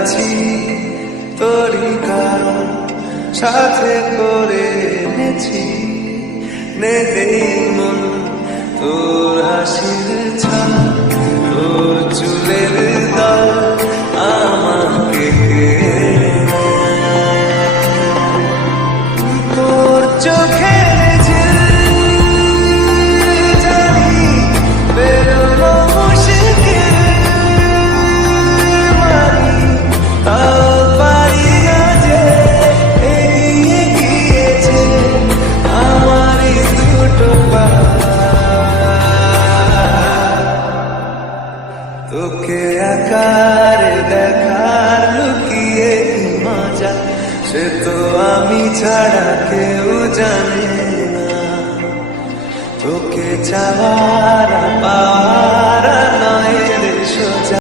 আছি তোরই কারণ সাথে করে এনেছি নেই মন তোর হাসির ছাপ তোর চুলের দাগ আমাকে তোর চোখে তোকে আকারে দেখার লুকিয়ে মজা সে তো আমি ছাড়া কেউ জানে না তোকে চাওয়ার